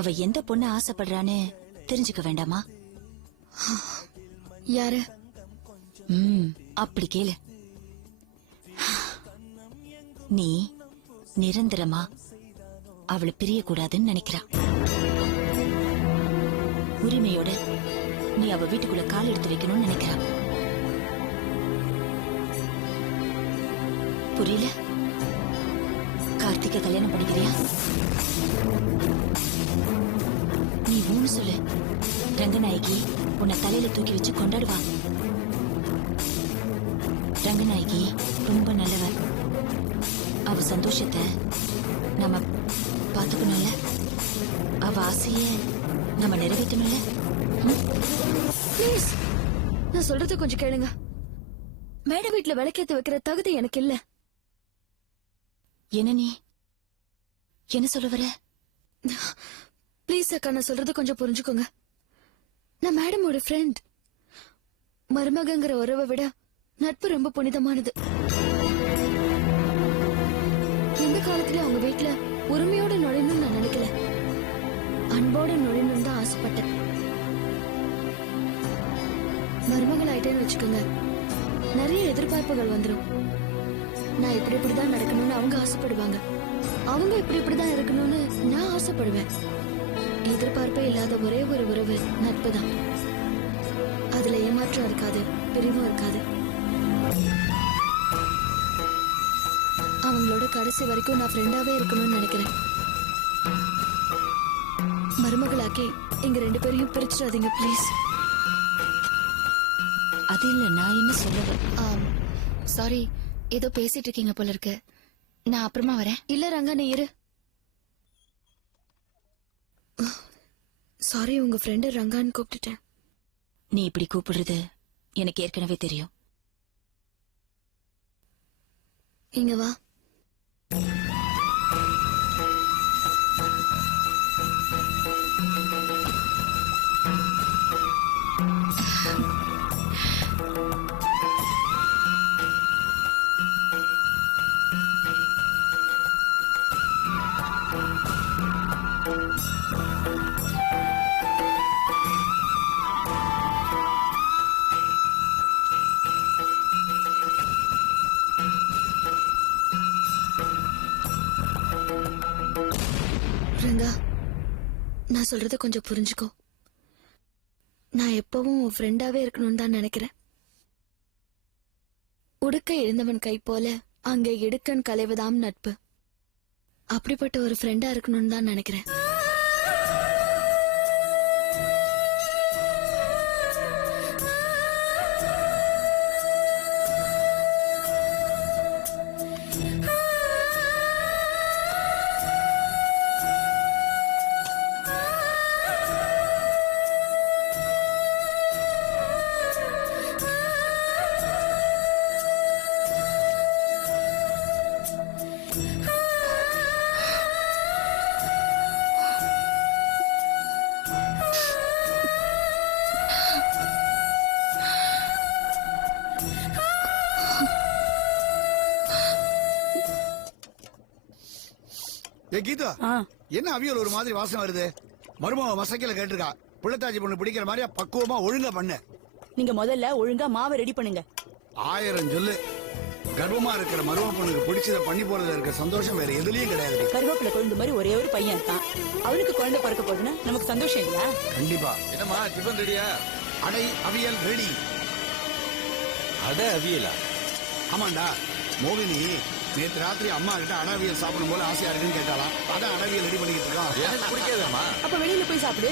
அவ எந்த பொண்ணு ஆசைப்படுறான்னு தெரிஞ்சுக்க வேண்டாமா? யாரு? அப்படி கேளு. நீ நிரந்தரமா அவளை பிரியக்கூடாதுன்னு நினைக்கிறா. உரிமையோட நீ அவ வீட்டுக்குள்ள கால் எடுத்து வைக்கணும்னு நினைக்கிறா. புரியல? கார்த்திகை கல்யாணம் பண்ணிக்கிறியா? நீ ஊன்னு சொல்லு. ரங்கநாயகி உன்னை தலையில தூக்கி வச்சு கொண்டாடுவா. ரங்கநாயகி ரொம்ப நல்லவர். அவ சந்தோஷத்தை நம்ம பாத்துக்கணும்ல. அவ ஆசைய நம்ம நிறைவேற்றணும்ல. ப்ளீஸ், நான் சொல்றத கொஞ்சம் கேளுங்க. மேடம் வீட்டுல விளக்கேத்து வைக்கிற தகுதி எனக்கு இல்ல. என்ன நீ என்ன சொல்ல வர? ப்ளீஸ் அக்கா, நான் சொல்றத கொஞ்சம் புரிஞ்சுக்கோங்க. நான் மேடமோட ஃப்ரெண்ட். மருமகங்கிற உறவை விட நட்பு ரொம்ப புனிதமானது. எந்த காலத்துல அவங்க வீட்டுல உரிமையோட நுழையணும்னு நான் நினைக்கல. அன்போட நுழையணும்னு தான் ஆசைப்பட்டேன். மருமகள் ஆயிட்டேன்னு வச்சுக்கோங்க, நிறைய எதிர்பார்ப்புகள் வந்துடும். நான் இப்படிதான் நடக்கணும்னு அவங்க ஆசைப்படுவாங்க. அவங்க இப்படிதான் இருக்கணும்னு நான் ஆசைப்படுவேன். எதிர்பார்ப்பே இல்லாத ஒரே ஒரு உறவு நட்பு தான். அதுல ஏமாற்றம் இருக்காது, பிரிவும் இருக்காது. அவங்களோட கடைசி வரைக்கும் நான் ஃப்ரெண்டாவே இருக்கணும்னு நினைக்கிறேன். மருமகளாக்கி எங்க 2 பேரையும் பிரிச்சிடாதீங்க ப்ளீஸ். அது இல்ல, நான் என்ன சொல்ல. சாரி, ஏதோ பேசிட்டு இருக்கீங்க போல இருக்கு. நான் அப்புறமா வரேன். இல்ல ரங்கா, நீ இரு. சாரி, உங்க ஃப்ரெண்டு ரங்கான்னு கூப்பிட்டுட்டேன். நீ இப்படி கூப்பிடுறது எனக்கு ஏற்கனவே தெரியும். இங்க வா. ரங்கா, நான் சொல்றத கொஞ்சம் புரிஞ்சுக்கோ. நான் எப்பவும் உன் ஃப்ரெண்டாவே இருக்கணும்னு தான் நினைக்கிறேன். உடுக்க எழுந்தவன் கை போல அங்கே இடுக்கன் கலைவதாம் நட்பு. அப்படிப்பட்ட ஒரு ஃப்ரெண்டா இருக்கணும்னு தான் நினைக்கிறேன். கீதா, என்ன அவியல் ஒரு மாதிரி வாசம் வருது? மருமக மசக்கையில கேட்டிருக்கா. புள்ளத்தாச்சி பொண்ணு பிடிக்கிற மாதிரியா பக்குவமா ஒழுங்கா பண்ணு. நீங்க முதல்ல ஒழுங்கா மாவை ரெடி பண்ணுங்க. 1000 சொல்லு. கர்ப்பமா இருக்கிற மருமக பொண்ணுக்கு பிடிச்சத பண்ணி போறதுல இருக்க சந்தோஷம் வேற எதுலயும் கிடையாது. கருவேப்பிலை கொழுந்து மாதிரி ஒரே ஒரு பையன் இருக்கான். அவனுக்கு குழந்தை பிறக்க போதுன்னா நமக்கு சந்தோஷம் இல்லையா? கண்டிப்பா. என்னம்மா டிபன் ரெடியா? அடை அவியல் ரெடி. அடை அவியலா? ஆமாண்டா. மோகினி நேற்று ராத்திரி அம்மா கிட்ட அடவியல் சாப்பிடும் போல ஆசையா இருக்குன்னு கேட்டாலாம். அதான் அடவியல் ரெடி பண்ணிக்கிட்டு இருக்கான். எனக்கு பிடிக்காதம்மா. அப்ப வெளியில போய் சாப்பிடு.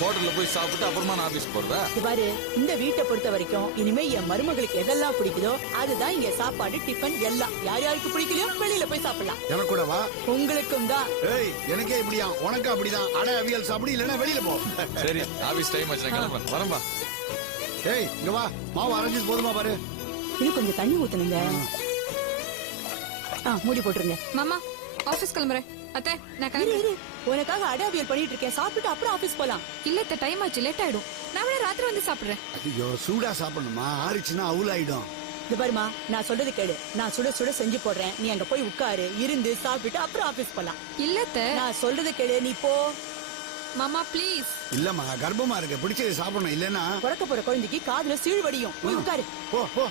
ஹோட்டல்ல போய் சாப்பிட்டு அப்புறமா நான் ஆபீஸ் போறதா? பாரு, இந்த வீட்டை பொறுத்த வரைக்கும் இனிமே என் மருமகளுக்கு எதெல்லாம் பிடிக்குதோ அதுதான் இங்க சாப்பாடு, டிஃபன் எல்லாம். யார் யாருக்கு பிடிக்கலையோ வெளியில போய் சாப்பிடலாம். எனக்கு கூட வா. உங்களுக்கும் தான். ஏய், எனக்கே இப்படியா? உனக்கு அப்படிதான். அடை அவியல் சாப்பிடு, இல்லன்னா வெளியில போ. சரி, ஆபீஸ் டைம் ஆச்சு, நான் கிளம்புறேன். வரம்பா. ஏய், இங்க வா. மாவு அரைஞ்சது போதுமா பாரு. இன்னும் கொஞ்சம் தண்ணி ஊத்துனுங்க. மூடி போட்டுருங்க. மாமா, ஆபீஸ் கிளம்புறேன். அத்தை, நான் கிளம்புறேன். உனக்காக அடாவியல் பண்ணிட்டு இருக்கேன். சாப்பிட்டு அப்புறம் ஆபீஸ் போலாம். இல்ல அத்தை, டைம் ஆச்சு, லேட் ஆயிடும். நான் வேணா ராத்திரி வந்து சாப்பிடுறேன். ஐயோ, சூடா சாப்பிடணுமா? ஆறிச்சுன்னா அவுல் ஆயிடும். இது பாருமா, நான் சொல்றது கேளு. நான் சுட சுட செஞ்சு போடுறேன். நீ அங்க போய் உட்காரு, இருந்து சாப்பிட்டு அப்புறம் ஆபீஸ் போலாம். இல்ல அத்தை, நான் சொல்றது கேளு. நீ போ. மாமா ப்ளீஸ். இல்லம்மா கர்ப்பமா இருக்கு, பிடிச்சது சாப்பிடணும், இல்லன்னா பிறக்க போற குழந்தைக்கு காதுல சீழ்வடியும். போய் உட்காரு. போ போ.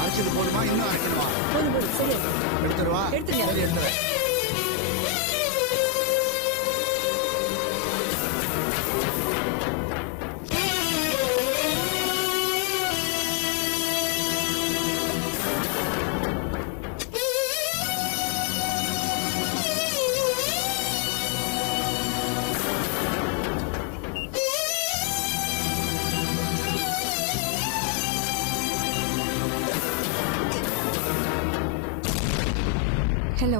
அரைச்சது போதுமா, இன்னும் அரைக்கணுமா? போதும் போதும், சரியா எடுத்துருவா. எடுத்துருங்க. சரி, எடுத்துறேன். Hello,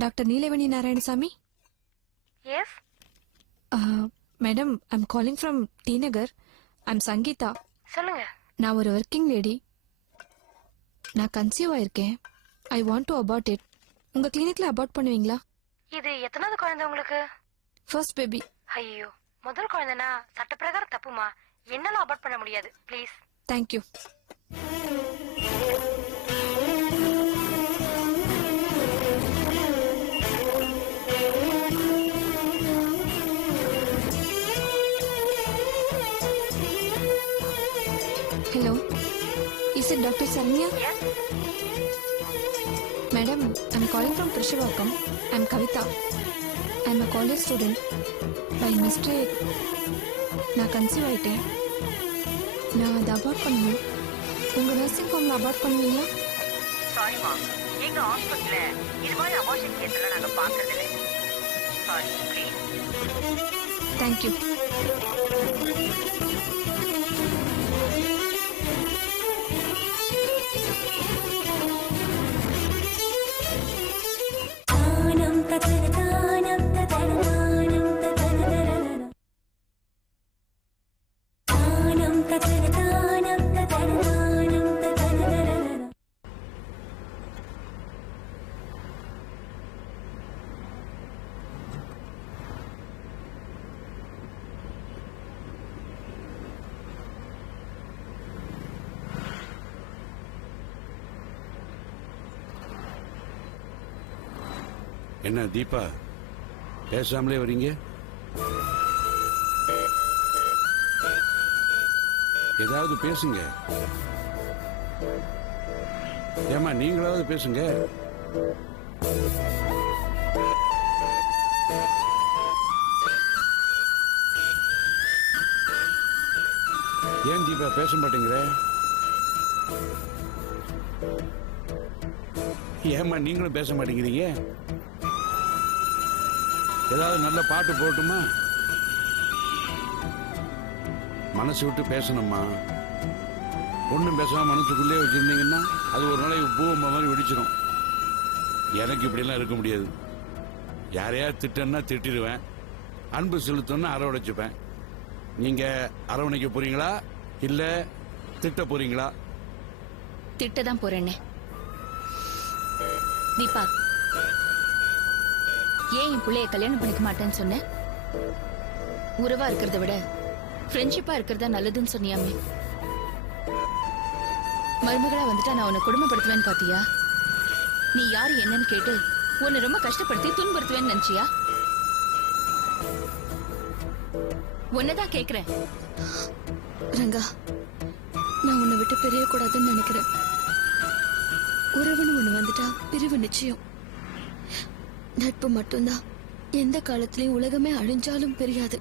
doctor Neelaveni Narayanasamy. Yes, madam, I'm calling from T Nagar. I'm Sangeetha. சொல்லுங்க. நான் ஒரு ஒர்க்கிங் லேடி. நான் கன்சீவ் ஆயிருக்கேன். I want to abort it. உங்க கிளினிக்ல அபார்ட் பண்ணுவீங்களா? இது எத்தனாவது குழந்தை உங்களுக்கு? First baby. ஐயோ, முதல் குழந்தைனா சட்டப்பிரகாரம் தப்புமா. என்னால அபார்ட் பண்ண முடியாது, please. Thank you. Hello, is it Dr. Saranya? Yes. Madam, I'm calling from Prishivakam. I'm Kavita. I'm a college student. By mistake, நான் கன்சீவ் ஆயிட்டேன். நான் அதை அபார்ட் பண்ணணும். உங்க நர்சிங் ஹோம்ல அபார்ட் பண்ணுவீங்களா? சாரிமா, எங்க ஹாஸ்பிட்டல்ல இது மாதிரி அபார்ஷன் கேஸ்ல நாங்க பார்க்கறது இல்லை. Sorry, please. தேங்க்யூ. என்ன தீபா, பேசாமலே வரீங்க? ஏதாவது பேசுங்க. ஏமா, நீங்களாவது பேசுங்க. ஏன் தீபா பேச மாட்டேங்கிற? ஏமா நீங்களும் பேச மாட்டேங்கிறீங்க? ஏதாவது நல்ல பாட்டு போட்டுமா? மனசு விட்டு பேசணும்மா. ஒன்றும் பேசாம மனசுக்குள்ளே வச்சிருந்தீங்கன்னா அது ஒரு நாளைக்கு பூவம்மா மாதிரி வெடிச்சிடும். எனக்கு இப்படிலாம் இருக்க முடியாது. யாரையாவது திட்டன்னா திட்டிடுவேன், அன்பு செலுத்தணும்னா அரவணைச்சுப்பேன். நீங்க அரவணைக்க போறீங்களா இல்ல திட்ட போறீங்களா? திட்டதான் போறேன்னு. தீபா, ஏன் என் பிள்ளைய கல்யாணம் பண்ணிக்க மாட்டேன்னு சொன்ன? உறவா இருக்கிறத விட ஃப்ரெண்ட்ஷிப்பா இருக்கிறதா நல்லதுன்னு சொன்னியாமே. மருமகளா வந்துட்டா நான் உன்னை குடும்பப்படுத்துவேன்னு பாத்தியா? நீ யாரு என்னன்னு கேட்டு உன்னை ரொம்ப கஷ்டப்படுத்தி துன்புறுத்துவேன்னு நினைச்சியா? உன்னதான் கேக்குறேன். ரங்கா, நான் உன்னை விட்டு பிரிய கூடாதுன்னு நினைக்கிறேன். உறவுன்னு ஒண்ணு வந்துட்டா பிரிவு நிச்சயம். நட்பு மட்டும்தான் எந்த காலத்திலயும் உலகமே அழிஞ்சாலும் பிரியாது.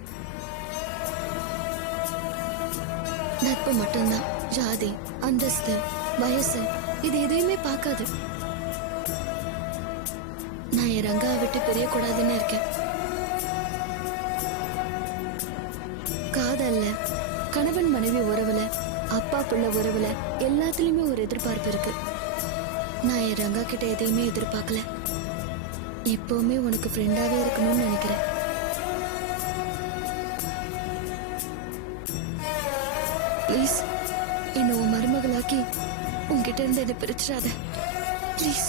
நட்பு மட்டும்தான் ஜாதி, அந்தஸ்து, வயசு இது எதையுமே பார்க்காது. நான் என் ரங்காவை விட்டு பிரிய கூடாதுன்னு இருக்கேன். காதல்ல, கணவன் மனைவி உறவுல, அப்பா புள்ள உறவுல எல்லாத்துலயுமே ஒரு எதிர்பார்ப்பு இருக்கு. நான் என் ரங்கா கிட்ட எதையுமே எதிர்பார்க்கல. எப்பவுமே உனக்கு ஃப்ரெண்டாவே இருக்கணும்னு நினைக்கிறேன். ப்ளீஸ் என்ன உன் மருமகளாக்கி உன்கிட்ட இருந்து என்னை பிரிச்சிடாத ப்ளீஸ்.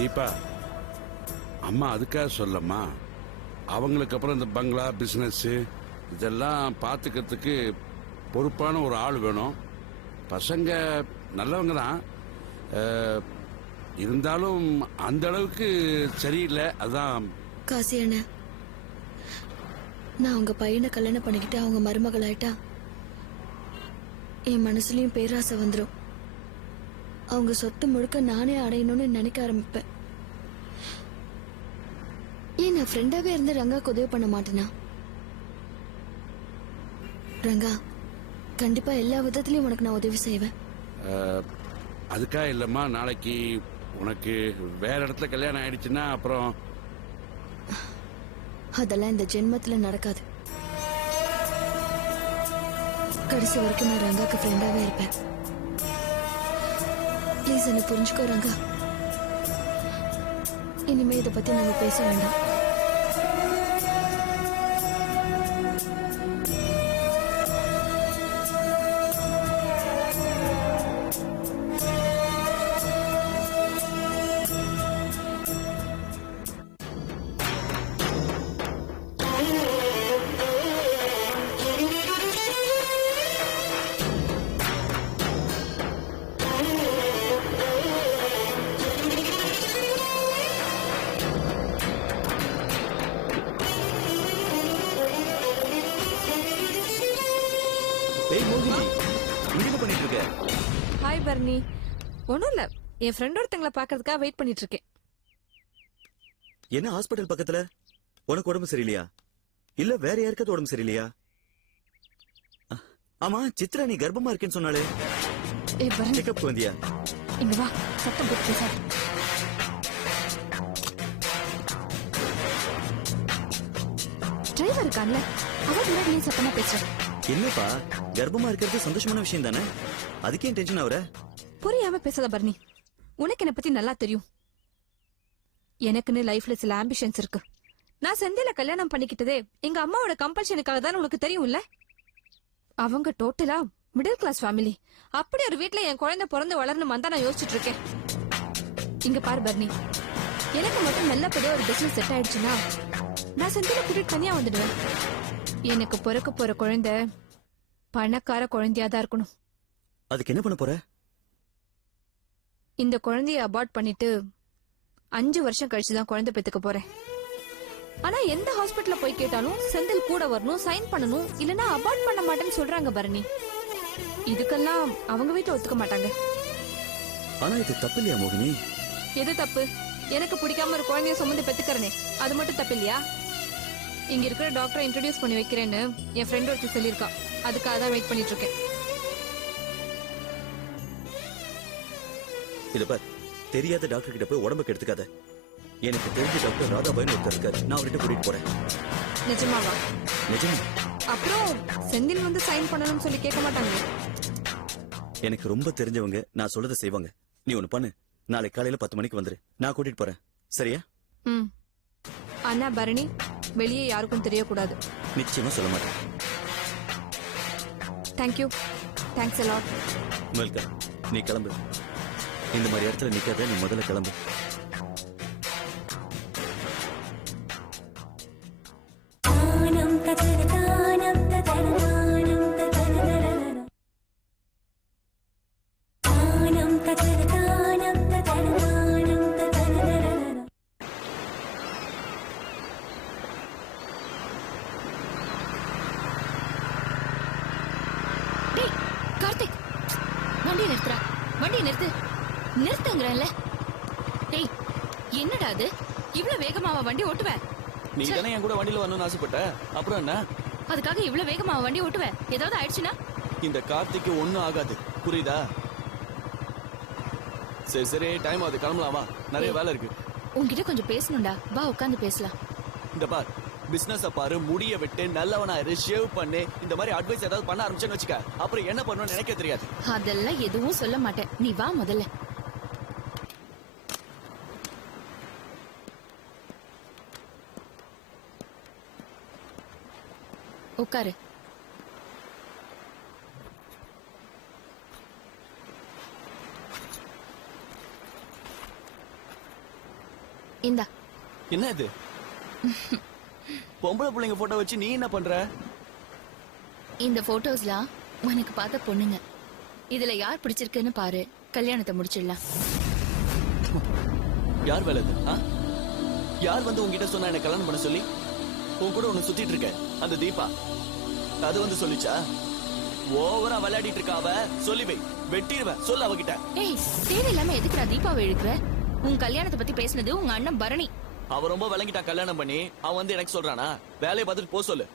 தீபா, அம்மா அதுக்காக சொல்லம்மா. அவங்களுக்கு அப்புறம் இந்த பங்களா பிஸ்னஸ் இதெல்லாம் பார்த்துக்கிறதுக்கு பொறுப்பான ஒரு ஆள் வேணும். பசங்க நல்லவங்க தான், இருந்தாலும் அந்த அளவுக்கு சரியில்லை. அதான் காசி அண்ணன், நான் உங்க பையனை கல்யாணம் பண்ணிக்கிட்டு அவங்க மருமகளாயிட்டா என் மனசுலயும் பேராசை வந்துடும். அவங்க சொத்து முழுக்க நானே அடையணும்னு நினைக்க ஆரம்பிப்பேன். ஏன் நான் ஃப்ரெண்டாவே இருந்து ரங்காக்கு உதவி பண்ண மாட்டேனா? ரங்கா, கண்டிப்பா எல்லா விதத்திலயும் உனக்கு நான் உதவி செய்வேன். அதுக்காக இல்லைம்மா, நாளைக்கு உனக்கு வேற இடத்துல கல்யாணம் ஆயிடுச்சுன்னா அப்புறம் அதெல்லாம் இந்த ஜென்மத்துல நடக்காது. கடைசி வரைக்கும் நான் ரங்காக்கு ஃப்ரெண்டாவே இருப்பேன். ப்ளீஸ் என்ன புரிஞ்சுக்கோ ரங்கா. இனிமே இதை பத்தி நம்ம பேச வேண்டாம். Hi Barney. ஒன்றும் இல்லை, என் ஃப்ரெண்ட் ஒருத்தங்களை பார்க்கறதுக்காக வெயிட் பண்ணிட்டு இருக்கேன். என்ன ஹாஸ்பிட்டல் பக்கத்துல? உனக்கு உடம்பு சரியில்லையா? இல்ல வேற யாருக்காவது உடம்பு சரியில்லையா? ஆமா, சித்ரா நீ கர்ப்பமா இருக்கேன்னு சொன்னாலே, ஏய் பர்னி, செக்கப் வந்தியா? இங்க வா, சத்தம் போட்டு பேசாத. டிரைவர் இருக்கான்ல, அவன் முன்னாடி நீ சத்தமா பேசுற. என்னப்பா, கர்ப்பமா இருக்கிறது சந்தோஷமான விஷயம் தானே, அதுக்கே டென்ஷன் ஆகுற? புரியாம பேசாத பர்னி. உனக்கு என்ன பத்தி நல்லா தெரியும். எனக்குன்னு லைஃப்ல சில ஆம்பிஷன்ஸ் இருக்கு. நான் செந்தில கல்யாணம் பண்ணிக்கிட்டதே எங்க அம்மாவோட கம்பல்ஷனுக்காக தான் உனக்கு தெரியும்ல. அவங்க டோட்டலா மிடில் கிளாஸ் ஃபேமிலி. அப்படி ஒரு வீட்ல என் குழந்தை பிறந்து வளரணுமா தான் நான் யோசிச்சுட்டு இருக்கேன். இங்க பாரு பர்னி, எனக்கு மட்டும் நல்லபடியா ஒரு பிசினஸ் செட் ஆயிடுச்சுன்னா நான் செந்தில கூட்டிட்டு தனியா வந்துடுவேன். எனக்கு பிறக்க போற குழந்தை பணக்கார குழந்தையா தான் இருக்கணும். அதுக்கு என்ன பண்ண போற? இந்த குழந்தைய அபார்ட் பண்ணிட்டு 5 வருஷம் கழிச்சுதான் குழந்தை பெத்துக்க போறேன். ஆனா எந்த ஹாஸ்பிட்டல்ல போய் கேட்டாலும் செந்தில் கூட வரணும், சைன் பண்ணணும், இல்லனா அபார்ட் பண்ண மாட்டேன்னு சொல்றாங்க பரணி. இதுக்கெல்லாம் அவங்க வீட்டுல ஒத்துக்க மாட்டாங்க. ஆனா இது தப்பு இல்லையா மோகினி? எது தப்பு? எனக்கு பிடிக்காம ஒரு குழந்தைய சுமந்து பெத்துக்கிறனே, அது மட்டும் தப்பு இல்லையா? இங்க இருக்கிற டாக்டரை இன்ட்ரோடியூஸ் பண்ணி வைக்கிறேன்னு என் ஃப்ரெண்ட் ஒருத்தர் சொல்லியிருக்கா. அதுக்காக தான் வெயிட் பண்ணிட்டு இருக்கேன். இத பார், தெரியாத டாக்டர் கிட்ட போய் உடம்புக்கு எடுத்துக்காத. எனக்கு தெரிஞ்ச டாக்டர் ராதாபாய்னு ஒருத்தர் இருக்காரு, நான் அவர்கிட்ட கூட்டிட்டு போறேன். நிஜமாவா? நிஜமா? அப்புறம் செந்தில் வந்து சைன் பண்ணணும்னு சொல்லி கேட்க மாட்டாங்க. எனக்கு ரொம்ப தெரிஞ்சவங்க, நான் சொல்றதை செய்வாங்க. நீ ஒண்ணு பண்ணு, நாளை காலையில 10 மணிக்கு வந்துரு, நான் கூட்டிட்டு போறேன். சரியா? ம். ஆனா பரணி, வெளியே யாருக்கும் தெரியக்கூடாது. நிச்சயமா சொல்ல மாட்டேன். Thank you. Thanks a lot. Welcome. நீ கிளம்பு. இந்த மாதிரி இடத்துல நிக்காத, நீ முதல்ல கிளம்பு. கார்த்திக், வண்டி நிறுத்துறா. வண்டி நிறுத்து. நிறுத்துங்கறல. டேய், என்னடா அது? இவ்ளோ வேகமாவா வண்டி ஓட்டுவ? நீ தானே என் கூட வண்டியில வரணும்னு ஆசைப்பட்ட, அப்புறம் என்ன? அதுக்காக இவ்ளோ வேகமாவா வண்டி ஓட்டுவ? ஏதாவது ஆயிடுச்சுனா? இந்த கார்த்திக்கு ஒண்ணும் ஆகாது, புரியுதா? சரி சரி, டைம் ஆகுது, கிளம்பலாமா? நிறைய வேலை இருக்கு. உன்கிட்ட கொஞ்சம் பேசணும்டா, வா உட்கார்ந்து பேசலாம். இந்த பார், பிசினஸ் பாரு, முடிய விட்டு நல்லவனா இரு, ஷேவ் பண்ணு. இந்த மாதிரி அட்வைஸ் ஏதாவது பண்ண ஆரம்பிச்சேன்னு வச்சுக்க, அப்புறம் என்ன பண்ணணும்னு நினைக்க தெரியாது. அதெல்லாம் எதுவும் சொல்ல மாட்டேன். நீ வா முதல்ல. உட்காரு. இந்தா. என்ன இது? பொம்பளை பிள்ளைங்க போட்டோ வச்சு நீ என்ன பண்ற? இந்த போட்டோஸ்லாம் உனக்கு பார்த்த பொண்ணுங்க. இதுல யார் பிடிச்சிருக்குன்னு பாரு, கல்யாணத்தை முடிச்சிடலாம். யார் வேலை இது? யார் வந்து உங்ககிட்ட சொன்னா என்ன கல்யாணம் பண்ண சொல்லி? உன் கூட ஒண்ணு சுத்திட்டு இருக்க அந்த தீபா, அது வந்து சொல்லிச்சா? ஓவரா விளையாடிட்டு இருக்கா அவ. சொல்லி வை, வெட்டிடுவேன். சொல்ல அவகிட்ட. ஏய், தேவையில்லாம எதுக்கு நான் தீபாவை இழுக்கிற? உன் கல்யாணத்தை பத்தி பேசினது உங்க அண்ணன் பரணி. அவ ரொம்ப விளங்கிட்டா கல்யாணம் பண்ணி. அவன் வந்து எனக்கு சொல்றானா? வேலையை பார்த்துட்டு போ சொல்லு.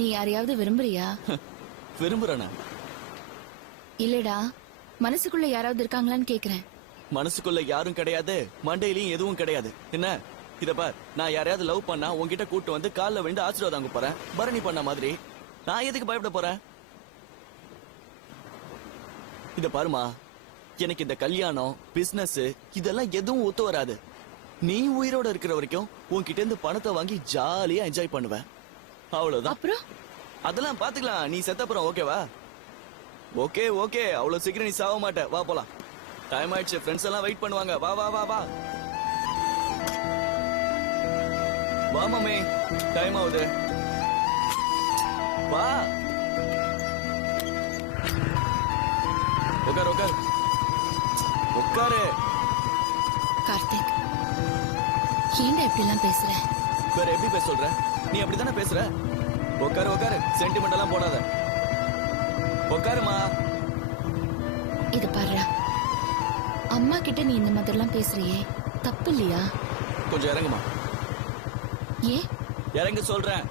நீ யாரையாவது விரும்புறியா? விரும்புறானா? இல்லடா, மனசுக்குள்ள யாராவது இருக்காங்களான்னு கேக்குறேன். மனசுக்குள்ள யாரும் கிடையாது, மண்டையிலயும் எதுவும் கிடையாது. என்ன இத பார், நான் யாரையாவது லவ் பண்ணா உன்கிட்ட கூட்டு வந்து கால்ல விழுந்து ஆசீர்வாதம் வாங்க போறேன். பரணி பண்ண மாதிரி நான் எதுக்கு பயப்பட போறேன்? இத பாருமா, எனக்கு இந்த கல்யாணம், பிசினஸ் இதெல்லாம் எதுவும் ஒத்து வராது. நீ உயிரோட இருக்கிற வரைக்கும் உன்கிட்ட இருந்து பணத்தை வாங்கி ஜாலியா என்ஜாய் பண்ணுவேன். அவ்வளவுதான். அப்புறம் அதெல்லாம் பாத்துக்கலாம். நீ செத்தப்புறம் ஓகேவா? ஓகே ஓகே, அவ்வளவு சீக்கிரம் நீ சாக மாட்ட. வா போலாம். டைம் ஆயிடுச்சு, ஃப்ரெண்ட்ஸ் எல்லாம் வெயிட் பண்ணுவாங்க. வா வா வா வா வா மாமே, டைம் ஆகுது. வா உட்கார் உட்கார் உட்காரு. கார்த்திக், ஏன்டா இப்படி எல்லாம் பேசுற? வேற எப்படி பேச சொல்ற? நீ அப்படித்தானே பேசுற. உட்காரு உட்காரு, சென்டிமெண்ட் எல்லாம் போடாத. உட்காருமா. இது பாருடா, அம்மா கிட்ட நீ இந்த மாதிரி எல்லாம் பேசுறியே, தப்பு இல்லையா? கொஞ்சம் இறங்குமா. ஏன் இறங்க சொல்றேன்.